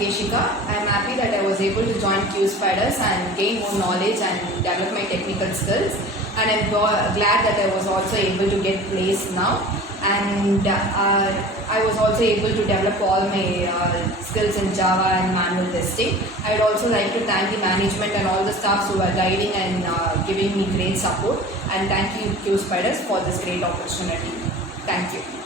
Keshika. I am happy that I was able to join QSpiders and gain more knowledge and develop my technical skills. And I'm glad that I was also able to get placed now. And I was also able to develop all my skills in Java and manual testing. I would also like to thank the management and all the staffs who are guiding and giving me great support. And thank you QSpiders for this great opportunity. Thank you.